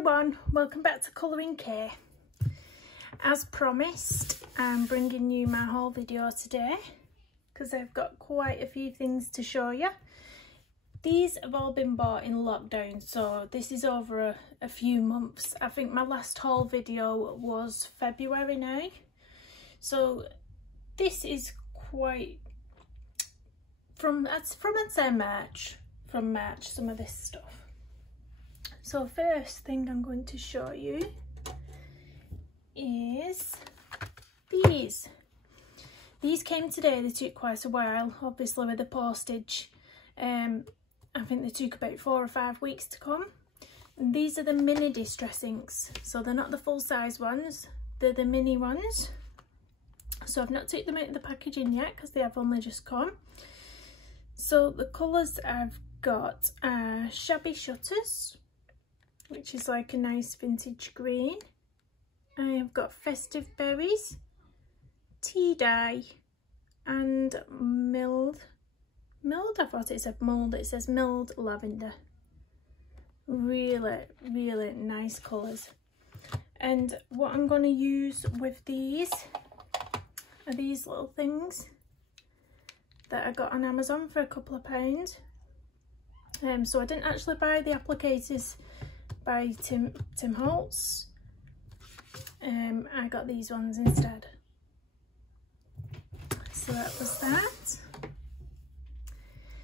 everyone, welcome back to Colouring K. As promised, I'm bringing you my haul video today because I've got quite a few things to show you. These have all been bought in lockdown, so this is over a few months. I think my last haul video was February now, so this is quite from I'd say March, some of this stuff. So first thing I'm going to show you is these. These came today. They took quite a while, obviously with the postage. I think they took about 4 or 5 weeks to come. And these are the mini distress inks. So they're not the full size ones, they're the mini ones. So I've not taken them out of the packaging yet because they have only just come. So the colours I've got are Shabby Shutters, which is like a nice vintage green. I've got Festive Berries, Tea Dye, and Milled, I thought it said Mould, it says Milled Lavender. Really, really nice colours. And what I'm going to use with these are these little things that I got on Amazon for a couple of pounds. So I didn't actually buy the applicators by Tim Holtz. I got these ones instead. So that was that.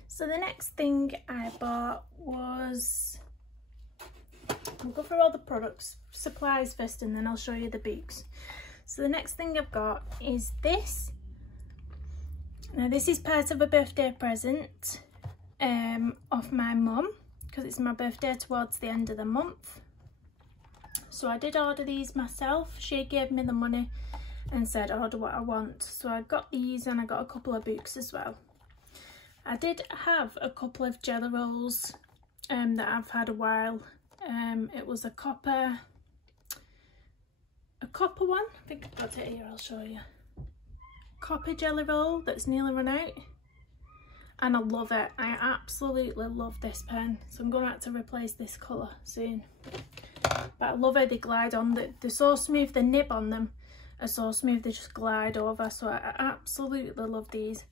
So the next thing I bought was, I'll go through all the products, supplies first, and then I'll show you the books. So the next thing I've got is this. Now this is part of a birthday present of my mum, because it's my birthday towards the end of the month. So I did order these myself. She gave me the money and said order what I want. So I got these and I got a couple of books as well. I did have a couple of jelly rolls that I've had a while. It was a copper one. I think I've got it here, I'll show you. Copper jelly roll that's nearly run out. And I love it. I absolutely love this pen. So I'm going to have to replace this colour soon. But I love how they glide on. They're so smooth. The nib on them are so smooth. They just glide over. So I absolutely love these.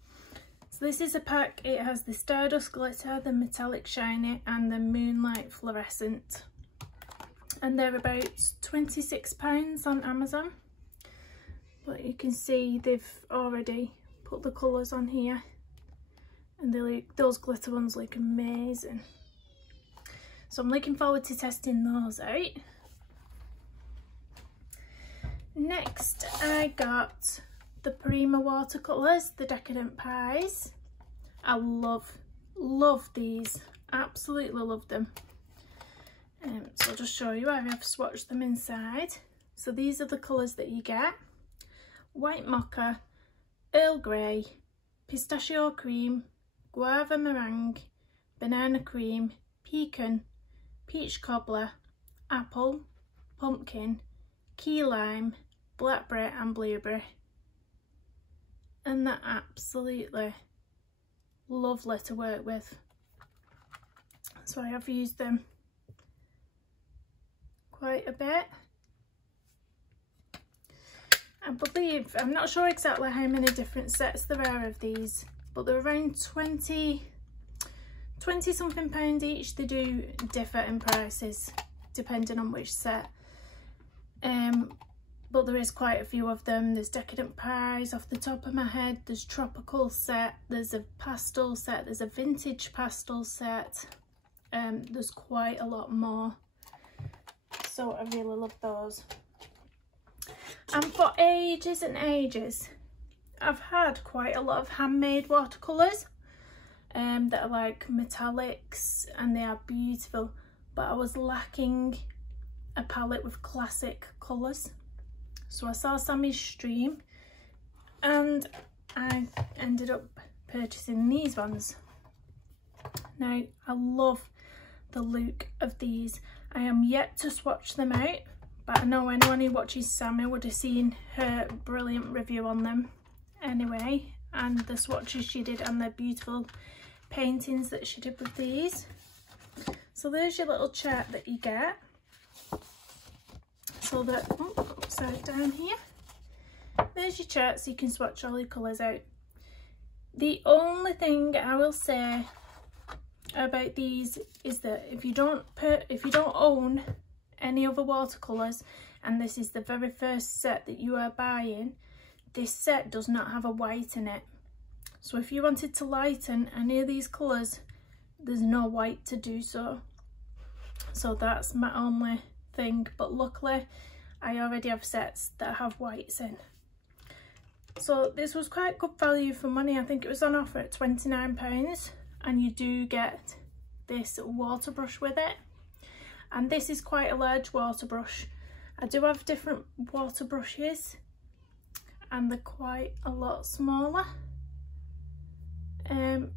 So this is a pack. It has the Stardust Glitter, the Metallic Shiny, and the Moonlight Fluorescent. And they're about £26 on Amazon. But you can see they've already put the colours on here. And those glitter ones look amazing. So I'm looking forward to testing those out. Next I got the Prima Watercolors, the Decadent Pies. I love these. Absolutely love them. So I'll just show you. I have swatched them inside. So these are the colours that you get. White Mocha, Earl Grey, Pistachio Cream, Guava Meringue, Banana Cream, Pecan, Peach Cobbler, Apple, Pumpkin, Key Lime, Blackberry and Blueberry. And they're absolutely lovely to work with. So I have used them quite a bit. I believe, I'm not sure exactly how many different sets there are of these, but they're around 20 something pound each. They do differ in prices depending on which set. But there is quite a few of them. There's Decadent Pies off the top of my head, there's Tropical set, there's a pastel set, there's a vintage pastel set. There's quite a lot more. So I really love those. And for ages and ages, I've had quite a lot of handmade watercolours that are like metallics, and they are beautiful, but I was lacking a palette with classic colours. So I saw Sammy's stream and I ended up purchasing these ones. Now I love the look of these. I am yet to swatch them out, but I know anyone who watches Sammy would have seen her brilliant review on them anyway, and the swatches she did and the beautiful paintings that she did with these. So there's your little chart that you get. so that, upside down here, there's your chart so you can swatch all your colours out. The only thing I will say about these is that if you don't own any other watercolours and this is the very first set that you are buying, this set does not have a white in it. So if you wanted to lighten any of these colours, there's no white to do so. So that's my only thing, but luckily I already have sets that have whites in. So this was quite good value for money. I think it was on offer at £29 and you do get this water brush with it. And this is quite a large water brush. I do have different water brushes and they're quite a lot smaller. And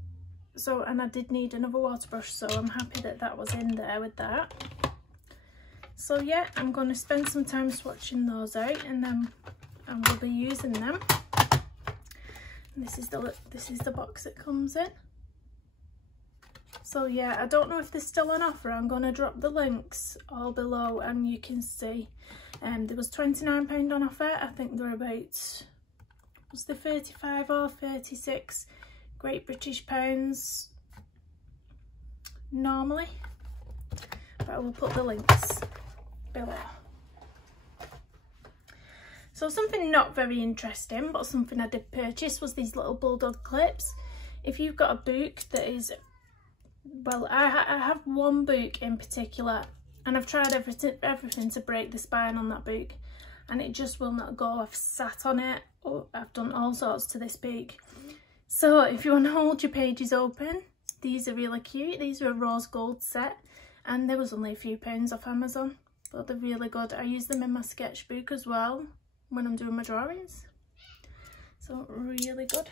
I did need another water brush, so I'm happy that that was in there with that. So yeah, I'm going to spend some time swatching those out and then I will be using them. And this is the box it comes in. So yeah, I don't know if they're still on offer. I'm going to drop the links all below and you can see. There was £29 on offer. I think they're about, was they 35 or 36 Great British pounds normally, but I will put the links below. So something not very interesting, but something I did purchase was these little Bulldog Clips. If you've got a book that is, well, I have one book in particular and I've tried everything to break the spine on that book and it just will not go. I've sat on it, or I've done all sorts to this book. So if you want to hold your pages open, these are really cute. These are a rose gold set and there was only a few pounds off Amazon, but they're really good. I use them in my sketchbook as well when I'm doing my drawings. So really good.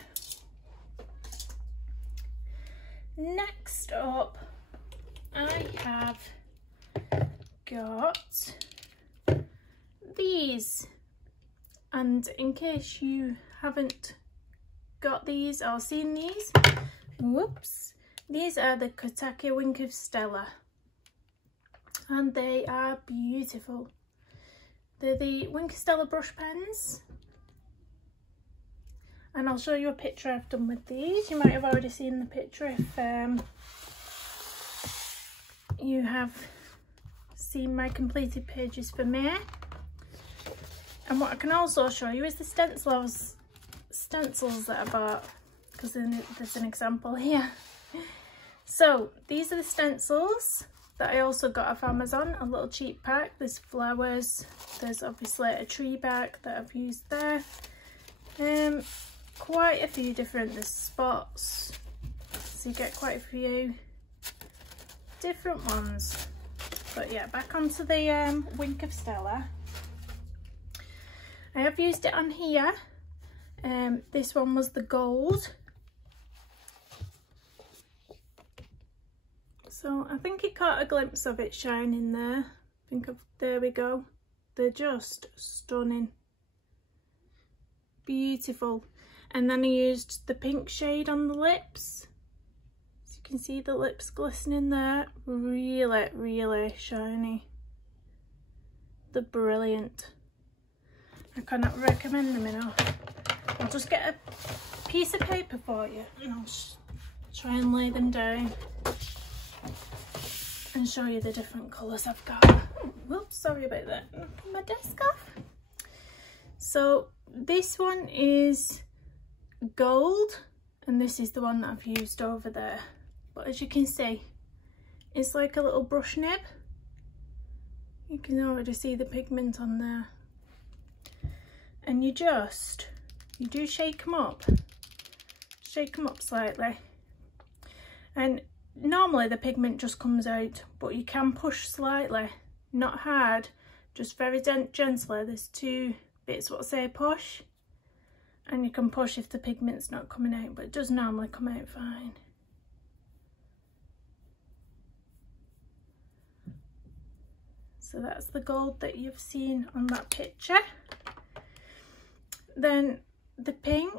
Next up, I have got these, and in case you haven't got these or seen these, whoops, these are the Kotaku Wink of Stella and they are beautiful. They're the Wink of Stella brush pens and I'll show you a picture I've done with these. You might have already seen the picture if you have seen my completed pages for May. And what I can also show you is the stencils that I bought, because there's an example here. So these are the stencils that I also got off Amazon, a little cheap pack. There's flowers, there's obviously a tree bark that I've used there, quite a few different, there's spots, so you get quite a few different ones. But yeah, back onto the Wink of Stella. I have used it on here. This one was the gold. So I think it caught a glimpse of it shining there. There we go. They're just stunning. Beautiful. And then I used the pink shade on the lips. So you can see the lips glistening there. Really, really shiny. They're brilliant. I cannot recommend them enough. I'll just get a piece of paper for you and I'll try and lay them down and show you the different colours I've got. Oh, whoops, sorry about that. Put my desk off. So this one is gold and this is the one that I've used over there. But as you can see, it's like a little brush nib. You can already see the pigment on there. And you do shake them up slightly. And normally the pigment just comes out, but you can push slightly, not hard, just very gently. There's two bits what say push, and you can push if the pigment's not coming out, but it does normally come out fine. So that's the gold that you've seen on that picture. Then the pink,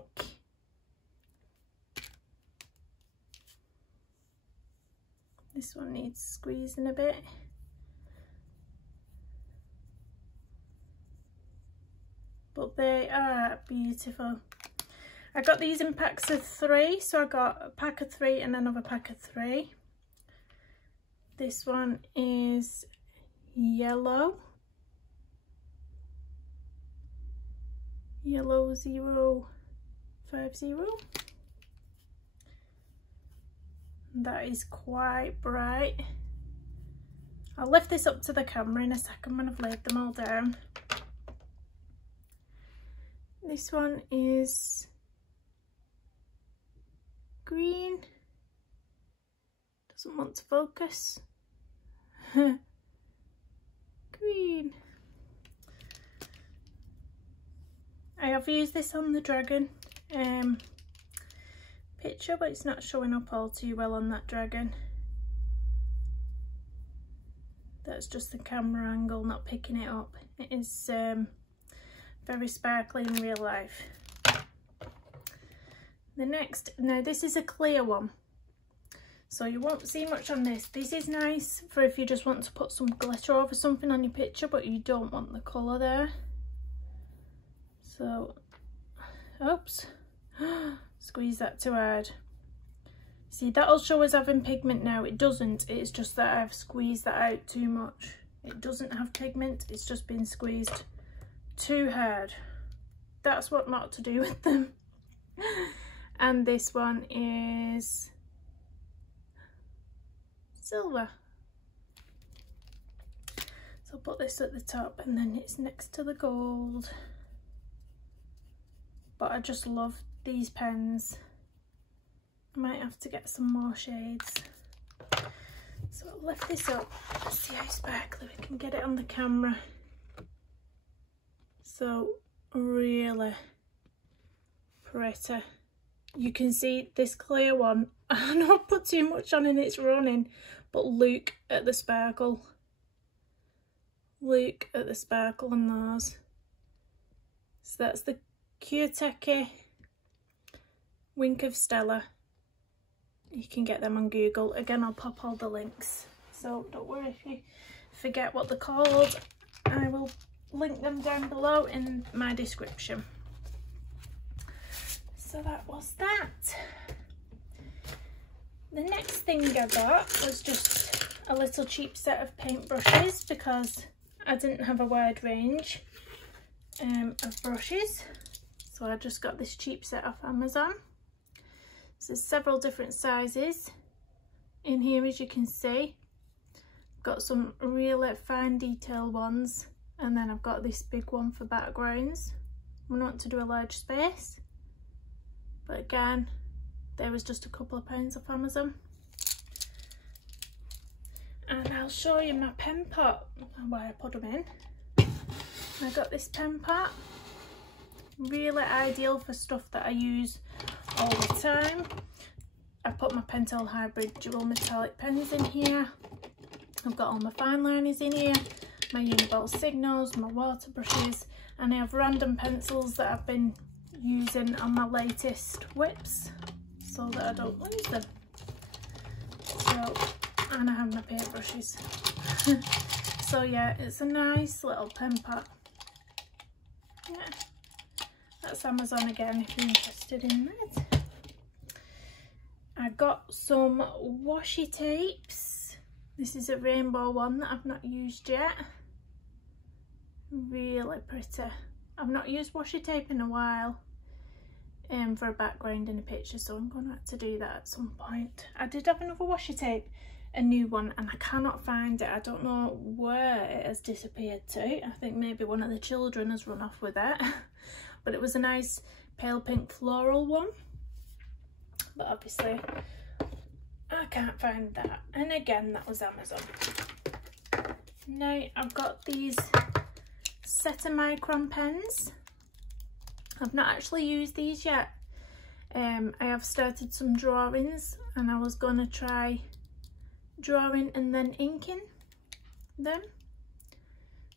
this one needs squeezing a bit. beautiful. I got these in packs of 3, so I got a pack of 3 and another pack of 3. This one is yellow. Yellow 050. That is quite bright. I'll lift this up to the camera in a second when I've laid them all down. This one is green. Doesn't want to focus. Green. I have used this on the dragon picture, but it's not showing up all too well on that dragon. That's just the camera angle not picking it up. It is very sparkly in real life. The next, now this is a clear one, so you won't see much on this. This is nice for if you just want to put some glitter over something on your picture but you don't want the colour there. So, oops, squeeze that too hard. See, that'll show as having pigment now. It doesn't, it's just that I've squeezed that out too much. It doesn't have pigment, it's just been squeezed too hard. That's what not to do with them. And this one is silver. So I'll put this at the top and then it's next to the gold. But I just love these pens. I might have to get some more shades. So I'll lift this up. Let's see how sparkly we can get it on the camera. So really pretty. You can see this clear one. I know I've put too much on and it's running, but look at the sparkle. Look at the sparkle on those. So that's the Q-Techie Wink of Stella. You can get them on Google. Again, I'll pop all the links. So don't worry if you forget what they're called. I will link them down below in my description. So that was that. The next thing I got was just a little cheap set of paintbrushes because I didn't have a wide range of brushes. So I just got this cheap set off Amazon. So there's several different sizes in here, as you can see. I've got some really fine detail ones, and then I've got this big one for backgrounds. I want to do a large space, but again, there was just a couple of pounds off Amazon. And I'll show you my pen pot, where I put them in. I got this pen pot, really ideal for stuff that I use all the time. I put my Pentel Hybrid dual metallic pens in here. I've got all my fine liners in here, my Uniball signals, my water brushes, and I have random pencils that I've been using on my latest whips so that I don't lose them. So, and I have my paintbrushes. So yeah, it's a nice little pen pot. Yeah. That's Amazon again if you're interested in that. I got some washi tapes. This is a rainbow one that I've not used yet. Really pretty. I've not used washi tape in a while for a background in a picture, so I'm going to have to do that at some point. I did have another washi tape, a new one, and I cannot find it. I don't know where it has disappeared to. I think maybe one of the children has run off with it. But it was a nice pale pink floral one. But obviously I can't find that. And again, that was Amazon. Now I've got these set of Micron pens. I've not actually used these yet. I have started some drawings and I was going to try drawing and then inking them.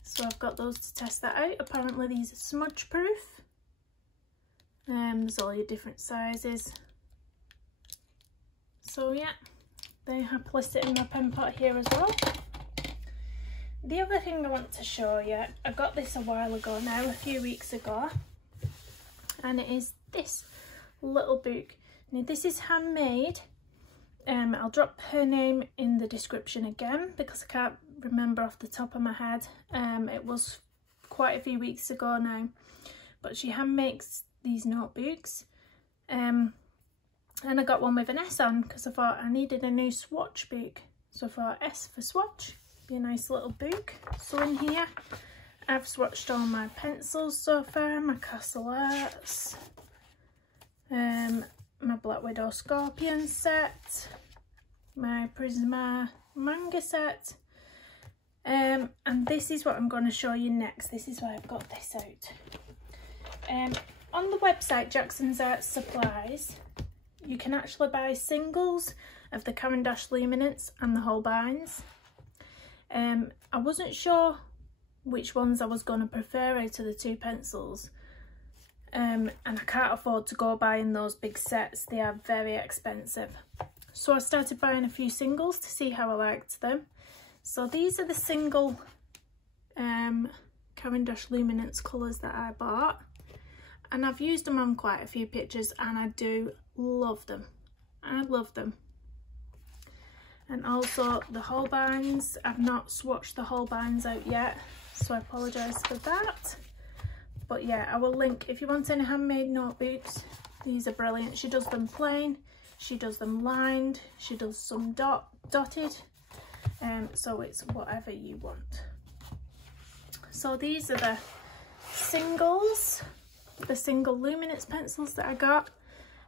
So I've got those to test that out. Apparently these are smudge proof. There's all your different sizes. So yeah, they happily sit in my pen pot here as well. The other thing I want to show you, I got this a while ago now, a few weeks ago. and it is this little book. Now this is handmade. I'll drop her name in the description again because I can't remember off the top of my head. It was quite a few weeks ago now, but she hand makes these notebooks, and I got one with an S on because I thought I needed a new swatch book, so I thought S for swatch, be a nice little book. So in here I've swatched all my pencils so far, my Castle Arts, my Black Widow Scorpion set, my Prisma manga set, and this is what I'm going to show you next. This is why I've got this out. On the website Jackson's Art Supplies, you can actually buy singles of the Caran d'Ache Luminance and the Holbeins. I wasn't sure which ones I was going to prefer out of the two pencils, and I can't afford to go buying those big sets. They are very expensive. So I started buying a few singles to see how I liked them. So these are the single Caran d'Ache Luminance colours that I bought, and I've used them on quite a few pictures and I do love them. I love them. And also the Holbeins, I've not swatched the Holbeins out yet, so I apologise for that. But yeah, I will link, if you want any handmade notebooks, these are brilliant. She does them plain, she does them lined, she does some dotted, so it's whatever you want. So these are the singles, the single luminance pencils that I got.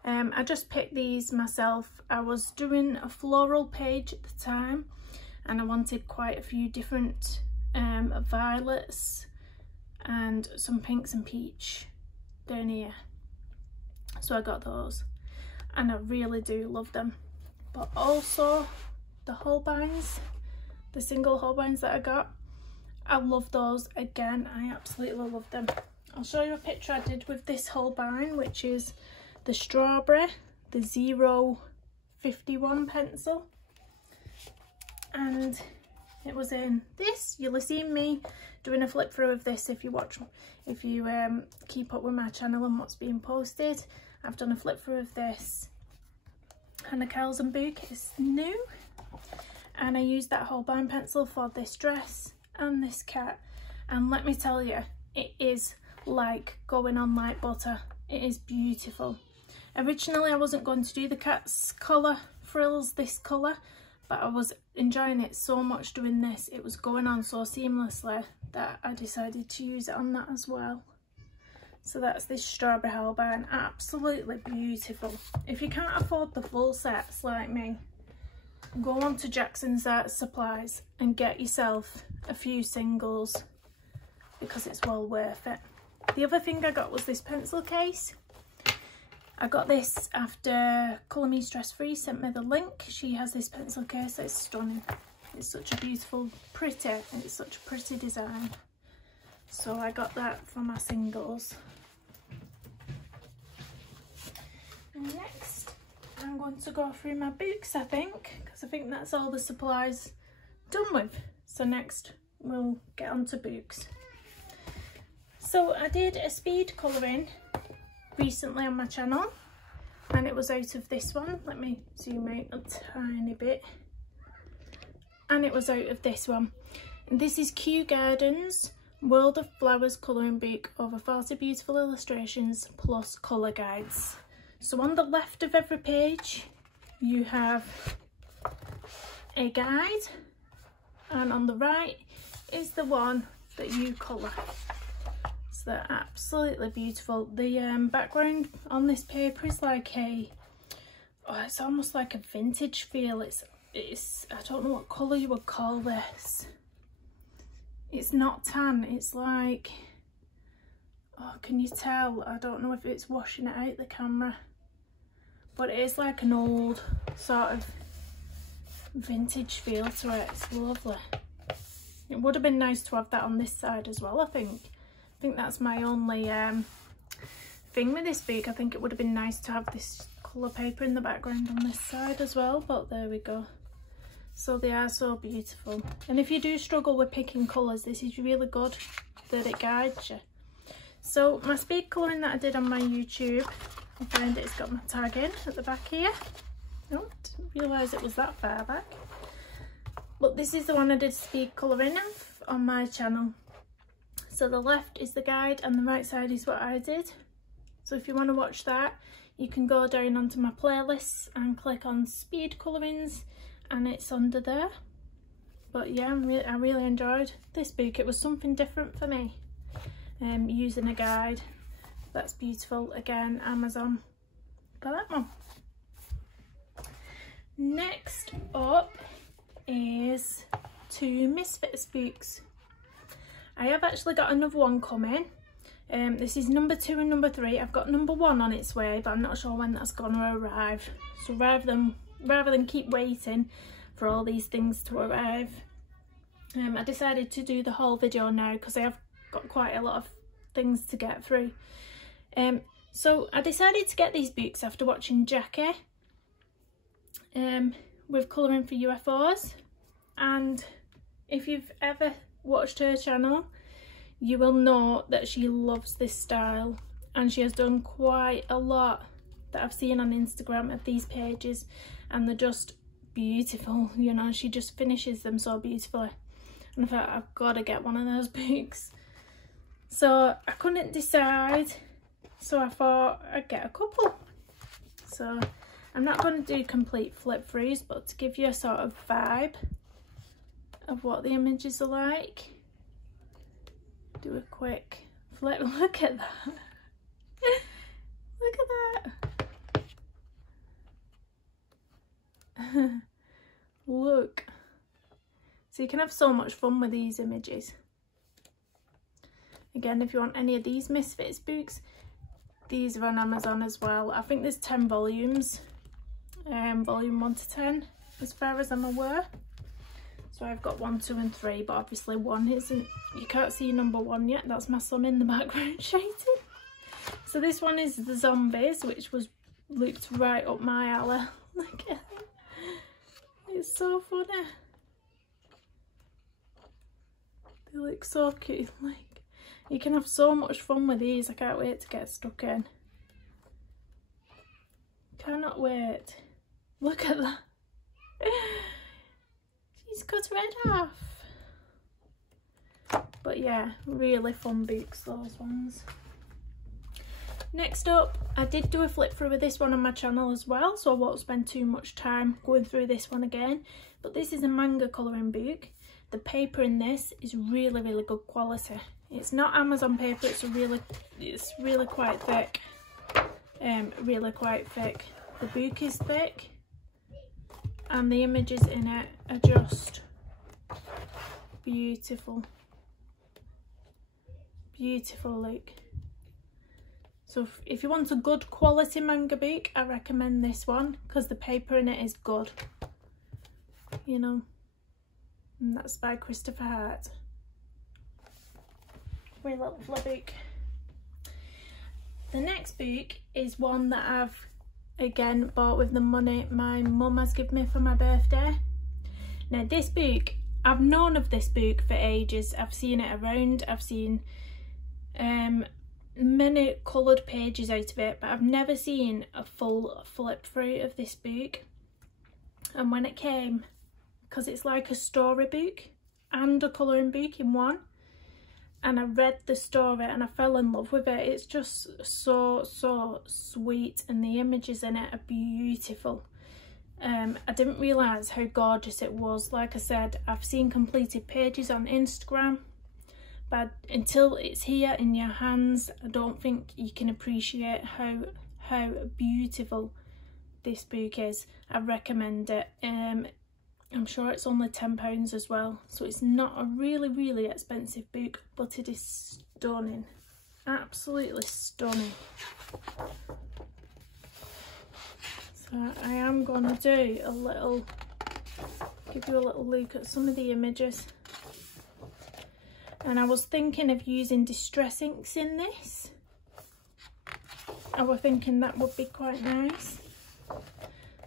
I just picked these myself. I was doing a floral page at the time and I wanted quite a few different violets and some pinks and peach down here, so I got those and I really do love them. But also the Holbeins, the single Holbeins that I got, I love those again. I absolutely love them. I'll show you a picture I did with this Holbein, which is the strawberry, the 051 pencil, and it was in this. You'll have seen me doing a flip through of this if you keep up with my channel and what's being posted. I've done a flip through of this, and the Carlsen book is new, and I used that Holbein pencil for this dress and this cat, and let me tell you, it is like going on like butter. It is beautiful. Originally I wasn't going to do the cat's collar frills this colour, but I was enjoying it so much doing this. It was going on so seamlessly that I decided to use it on that as well. So that's this strawberry Holbein, absolutely beautiful. If you can't afford the full sets like me, go on to Jackson's Art Supplies and get yourself a few singles because it's well worth it. The other thing I got was this pencil case. I got this after Colour Me Stress Free sent me the link. She has this pencil case, it's stunning. It's such a beautiful, pretty, and it's such a pretty design. So I got that for my singles. Next, I'm going to go through my books, I think, because I think that's all the supplies done with. So next, we'll get on to books. So I did a speed colouring recently on my channel, and it was out of this one. Let me zoom out a tiny bit. And it was out of this one. And this is Kew Gardens World of Flowers colouring book, over 40 beautiful illustrations plus colour guides. So on the left of every page you have a guide, and on the right is the one that you colour. So they're absolutely beautiful. The background on this paper is like it's almost like a vintage feel. It's I don't know what colour you would call this. It's not tan, it's like, oh, can you tell? I don't know if it's washing it out the camera, but it is like an old sort of vintage feel to it. It's lovely. It would have been nice to have that on this side as well, I think. I think that's my only thing with this book. I think it would have been nice to have this colour paper in the background on this side as well, but there we go. So they are so beautiful. And if you do struggle with picking colours, this is really good that it guides you. So my speed colouring that I did on my YouTube, I found it's got my tag in at the back here. Oh, didn't realise it was that far back. But this is the one I did speed colouring of on my channel. So the left is the guide and the right side is what I did. So if you want to watch that, you can go down onto my playlists and click on speed colourings and it's under there. But yeah, I really enjoyed this book. It was something different for me, using a guide. That's beautiful. Again, Amazon for that one. Next up is 2 Misfits books. I have actually got another one coming. This is number 2 and number 3. I've got number 1 on its way, but I'm not sure when that's going to arrive. So rather than keep waiting for all these things to arrive, I decided to do the whole video now because I have got quite a lot of things to get through. So I decided to get these books after watching Jackie with Colouring for UFOs, and if you've ever watched her channel, you will know that she loves this style, and she has done quite a lot that I've seen on Instagram of these pages, and they're just beautiful. You know, she just finishes them so beautifully, and I thought I've got to get one of those books. So I couldn't decide, so I thought I'd get a couple. So I'm not going to do complete flip throughs, but to give you a sort of vibe of what the images are like, do a quick flip. Look at that. Look at that. Look. So you can have so much fun with these images. Again, if you want any of these Misfits books, these are on Amazon as well. I think there's 10 volumes, volume 1 to 10 as far as I'm aware. So I've got 1, 2 and 3, but obviously 1 isn't, you can't see number 1 yet. That's my son in the background shouting. So this one is the zombies, which looked right up my alley. Look at it. It's so funny. They look so cute. Like, you can have so much fun with these. I can't wait to get stuck in. Cannot wait. Look at that. She's cut her head off. But yeah, really fun books, those ones. Next up, I did do a flip through with this one on my channel as well, so I won't spend too much time going through this one again. But this is a manga colouring book. The paper in this is really, really good quality. It's not Amazon paper, it's really quite thick. Really quite thick. The book is thick, and the images in it are just beautiful. Beautiful, look. So if you want a good quality manga book, I recommend this one because the paper in it is good. You know, and that's by Christopher Hart. Really lovely book. The next book is one that I've again bought with the money my mum has given me for my birthday. Now this book, I've known of this book for ages. I've seen it around, I've seen many coloured pages out of it, but I've never seen a full flip through of this book. And when it came, because it's like a storybook and a colouring book in one, and I read the story and I fell in love with it. It's just so sweet, and the images in it are beautiful. I didn't realise how gorgeous it was. Like I said, I've seen completed pages on Instagram, but until it's here in your hands, I don't think you can appreciate how beautiful this book is. I recommend it. I'm sure it's only £10 as well, so it's not a really expensive book, but it is stunning, absolutely stunning. So I am going to do a little, give you a little look at some of the images. And I was thinking of using distress inks in this. I was thinking that would be quite nice.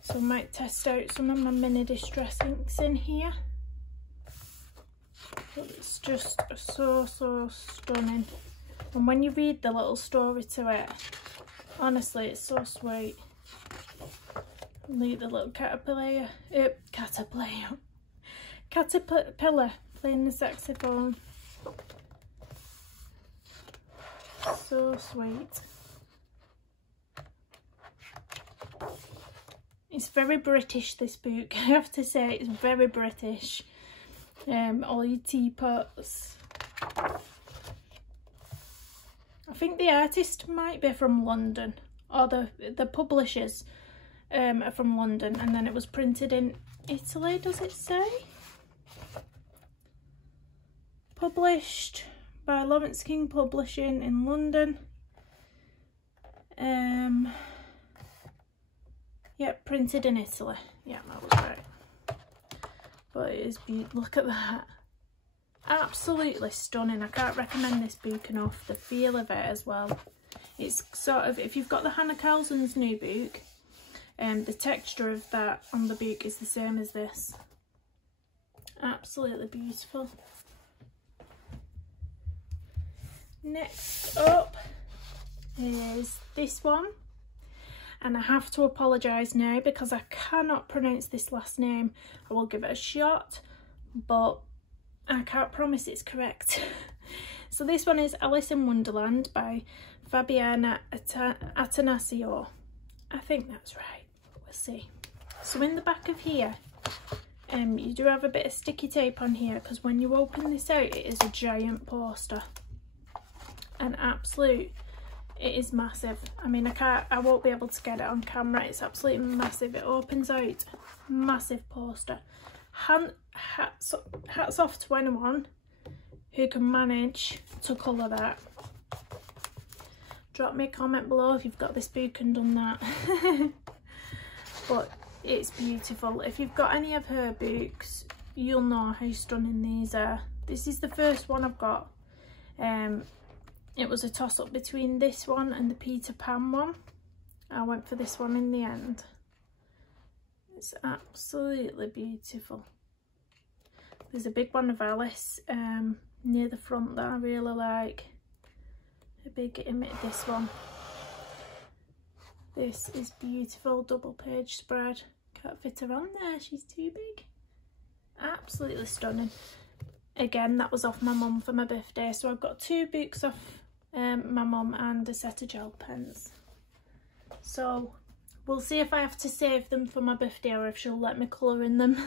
So I might test out some of my mini distress inks in here. But it's just so stunning. And when you read the little story to it, honestly, it's so sweet. Look, the little caterpillar playing the saxophone. So sweet. It's very British, this book. I have to say, it's very British. All your teapots. I think the artist might be from London, or the publishers are from London, and then it was printed in Italy, does it say? Published by Lawrence King Publishing in London. Yeah, printed in Italy. Yeah, that was right. But it is beautiful. Look at that. Absolutely stunning. I can't recommend this book enough. The feel of it as well. It's sort of, if you've got the Hannah Carlson's new book, the texture of that on the book is the same as this. Absolutely beautiful. Next up is this one, and I have to apologise now because I cannot pronounce this last name. I will give it a shot, but I can't promise it's correct. So this one is Alice in Wonderland by Fabiana Atanasio. I think that's right, we'll see. So in the back of here, you do have a bit of sticky tape on here, because when you open this out, it is a giant poster. An absolute, it is massive. I mean, I won't be able to get it on camera. It's absolutely massive. It opens out, massive poster. Hats off to anyone who can manage to colour that. Drop me a comment below if you've got this book and done that. But it's beautiful. If you've got any of her books, you'll know how stunning these are. This is the first one I've got. It was a toss-up between this one and the Peter Pan one. I went for this one in the end. It's absolutely beautiful. There's a big one of Alice near the front that I really like. A big image of this one. This is beautiful, double page spread. Can't fit her on there, she's too big. Absolutely stunning. Again, that was off my mum for my birthday, so I've got 2 books off my mum and a set of gel pens. So we'll see if I have to save them for my birthday or if she'll let me colour in them.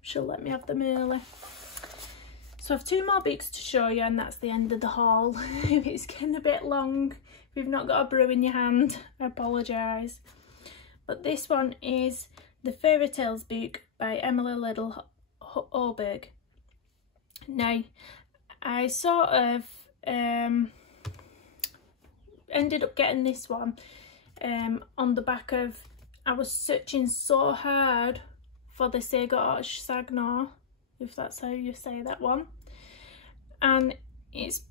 She'll let me have them early. So I've 2 more books to show you, and that's the end of the haul. If it's getting a bit long, if you've not got a brew in your hand, I apologise. But this one is the Fairy Tales book by Emily Liddell Oberg. Now, I sort of ended up getting this one on the back of, I was searching so hard for the Segorge Sagnar, if that's how you say that one, and it's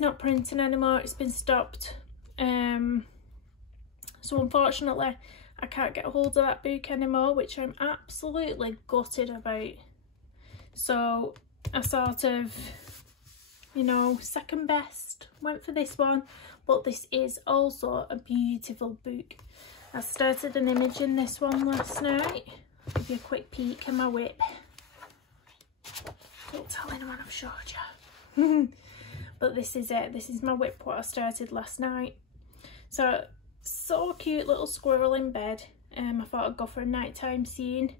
not printing anymore, it's been stopped. So unfortunately I can't get hold of that book anymore, which I'm absolutely gutted about. So I sort of, you know, second best, went for this one. But this is also a beautiful book. I started an image in this one last night. Give you a quick peek at my whip. Don't tell anyone I've showed you. But this is it. This is my whip, what I started last night. So cute little squirrel in bed. I thought I'd go for a nighttime scene.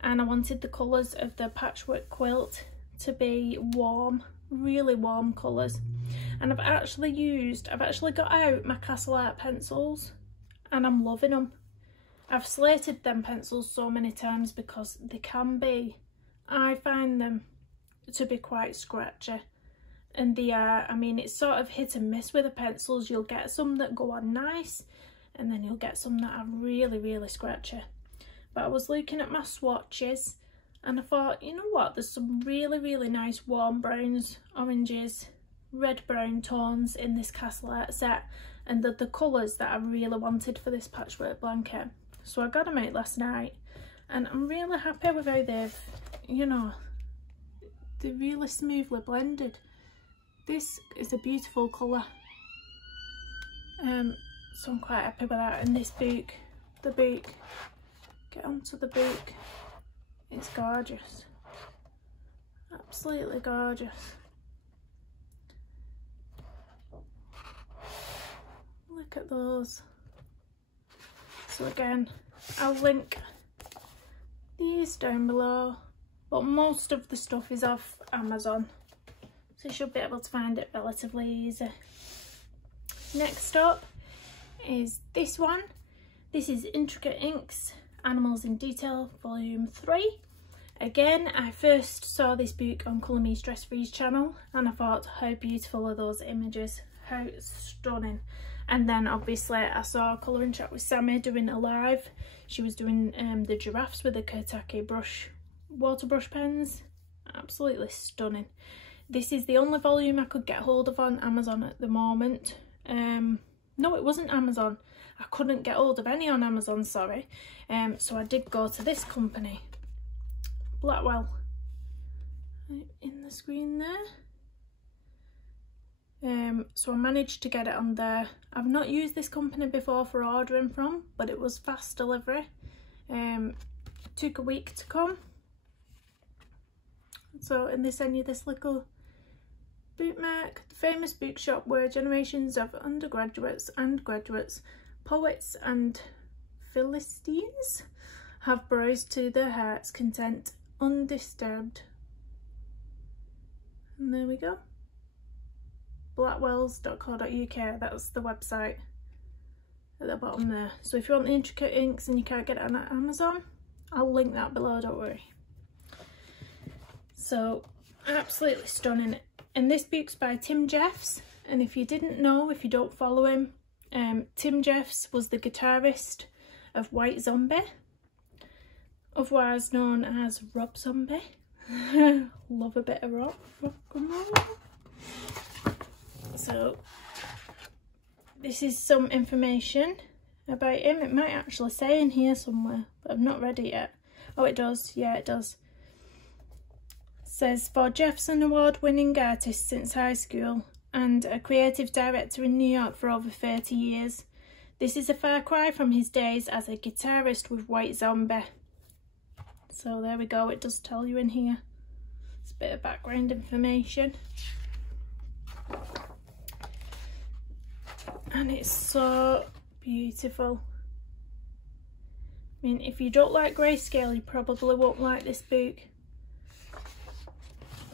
And I wanted the colours of the patchwork quilt to be warm, really warm colours. And I've actually got out my Castle Art pencils, and I'm loving them. I've slated them pencils so many times because they can be, I find them to be quite scratchy. And they are, I mean, it's sort of hit and miss with the pencils. You'll get some that go on nice, and then you'll get some that are really, really scratchy. But I was looking at my swatches, and I thought, you know what, there's some really, really nice warm browns, oranges, red brown tones in this Castle Art set, and the colours that I really wanted for this patchwork blanket. So I got them out last night, and I'm really happy with how they've, you know, they're really smoothly blended. This is a beautiful colour, so I'm quite happy with that. And this book, the book, get onto the book, it's gorgeous, absolutely gorgeous. Look at those. So again, I'll link these down below, but most of the stuff is off Amazon, so you should be able to find it relatively easy. Next up is this one. This is Intricate Inks Animals in Detail Volume 3. Again, I first saw this book on Colour Me Stress Free's channel and I thought, how beautiful are those images, how stunning. And then obviously I saw Colouring Chat with Sammy doing a live. She was doing the giraffes with the Kurtake water brush pens. Absolutely stunning. This is the only volume I could get hold of on Amazon at the moment. No, it wasn't Amazon. I couldn't get hold of any on Amazon, sorry. So I did go to this company, Blackwell, in the screen there. So I managed to get it on there. I've not used this company before for ordering from, but it was fast delivery. Took a week to come. So, and they send you this little bookmark. The famous bookshop where generations of undergraduates and graduates, poets and Philistines have browsed to their heart's content, undisturbed. And there we go. blackwells.co.uk, that's the website at the bottom there. So if you want the Intricate Inks and you can't get it on Amazon, I'll link that below, don't worry. So absolutely stunning. And this book's by Tim Jeffs, and if you didn't know, if you don't follow him, Tim Jeffs was the guitarist of White Zombie, otherwise known as Rob Zombie. Love a bit of rock and roll. So this is some information about him. It might actually say in here somewhere, but I've not read it yet. Oh, it does. Yeah, it does. It says, for Jeffs, an award-winning artist since high school and a creative director in New York for over 30 years. This is a far cry from his days as a guitarist with White Zombie. So there we go. It does tell you in here. It's a bit of background information. And it's so beautiful. I mean, if you don't like grayscale, you probably won't like this book.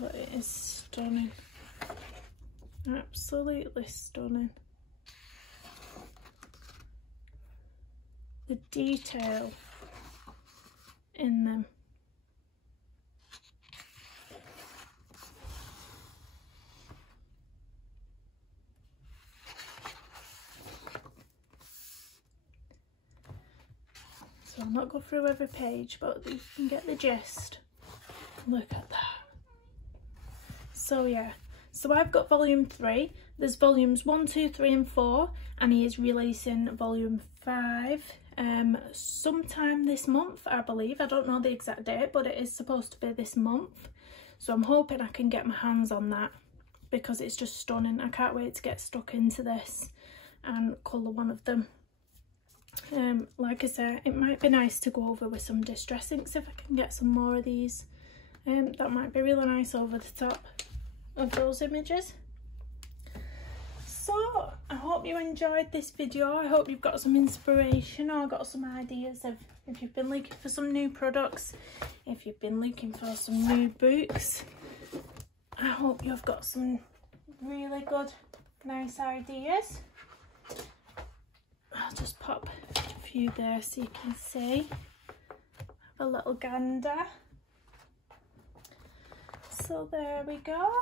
But it is stunning. Absolutely stunning. The detail in them. So I'll not go through every page, but you can get the gist. Look at that. So yeah, so I've got volume 3. There's volumes 1, 2, 3 and 4, and he is releasing volume 5 sometime this month, I believe. I don't know the exact date, but it is supposed to be this month. So I'm hoping I can get my hands on that because it's just stunning. I can't wait to get stuck into this and colour one of them. Like I said, it might be nice to go over with some distress inks if I can get some more of these. That might be really nice over the top of those images. So I hope you enjoyed this video. I hope you've got some inspiration or got some ideas of if you've been looking for some new products, if you've been looking for some new books. I hope you've got some really good, nice ideas. I'll just pop a few there so you can see. Have a little gander. So there we go.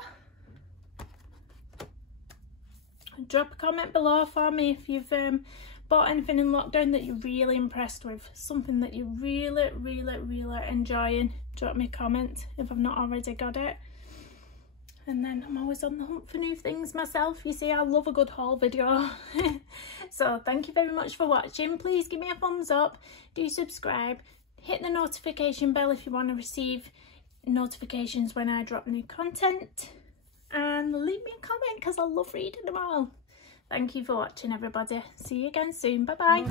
Drop a comment below for me if you've bought anything in lockdown that you're really impressed with, something that you're really enjoying. Drop me a comment if I've not already got it. And then I'm always on the hunt for new things myself. You see, I love a good haul video. So thank you very much for watching. Please give me a thumbs up, do subscribe, hit the notification bell if you want to receive notifications when I drop new content, and and leave me a comment because I love reading them all. Thank you for watching, everybody. See you again soon. Bye bye.